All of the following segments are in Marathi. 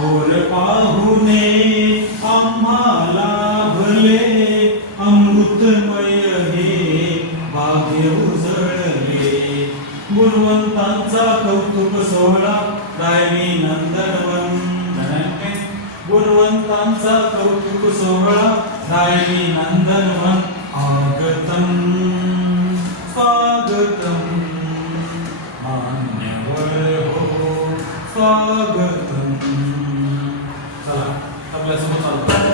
थोर पाहुणे आम्हाला भले अमृतमय हे भाग्य उजळले गुणवंतांचा कौतुक सोहळा रायनी नंदनवन गुणवंतांचा कौतुक सोहळा रायनी नंदनवन आगतम स्वागतम मान्यवर हो स्वागतम चला आपल्यासमोर चालू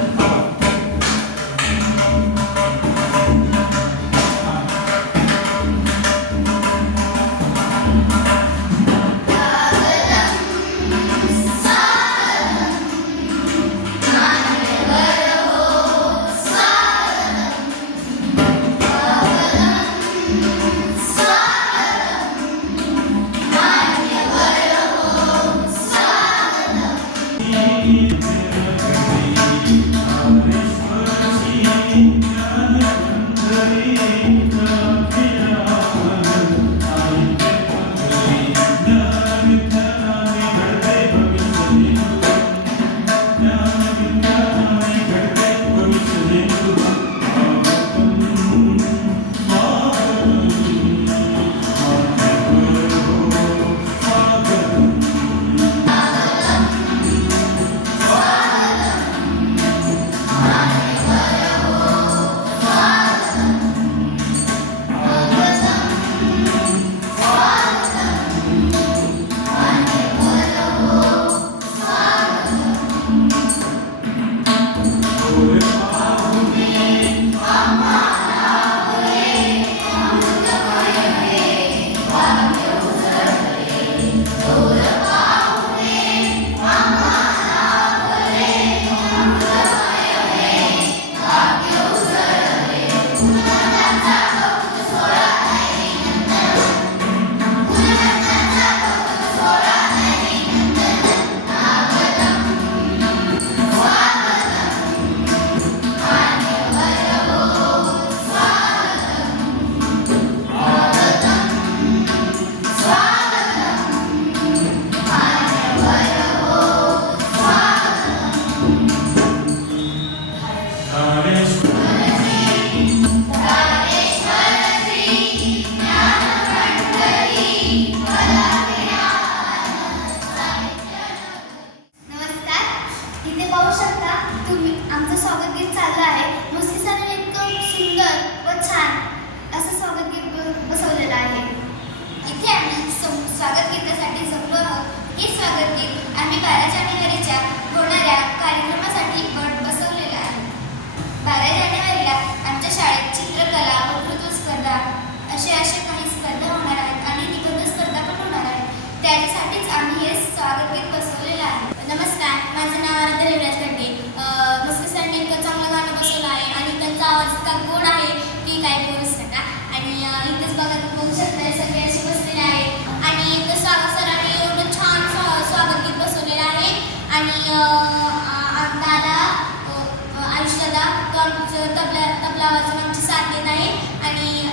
तबला वाजवून आमची साथ देत आहे आणि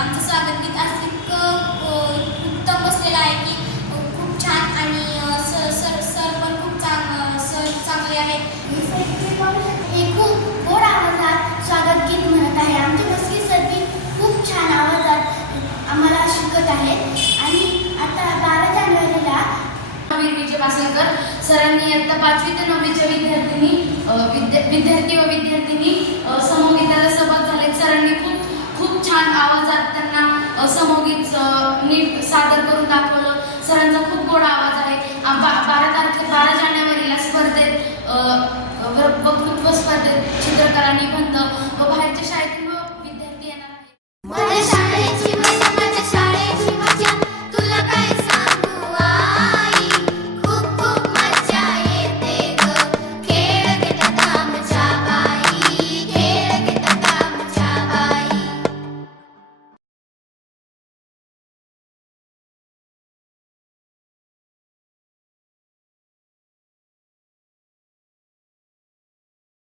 आमचं स्वागत गीत असं उत्तम बसलेलं आहे की खूप छान आणि सर पण खूप चांगले आहेत. हे खूप गोड आवाजात स्वागत गीत म्हणत आहे. आमचे मस्की सर खूप छान आवाजात आम्हाला शिकवत आहेत. आणि आता 12 जानेवारीला विजय पासलकर सरांनी इयत्ता 5वी ते 9वीच्या विद्यार्थी व विद्यार्थिनी समूहगीताला सहभाग झाले. सरांनी खूप छान आवाजात त्यांना समूहगीत नीट सादर करून दाखवलं. सरांचा खूप गोड आवाज आहे. 12 जानेवारीला स्पर्धेत वक्तृत्व स्पर्धेत चित्रकला निबंध व बाहेरच्या शाळेत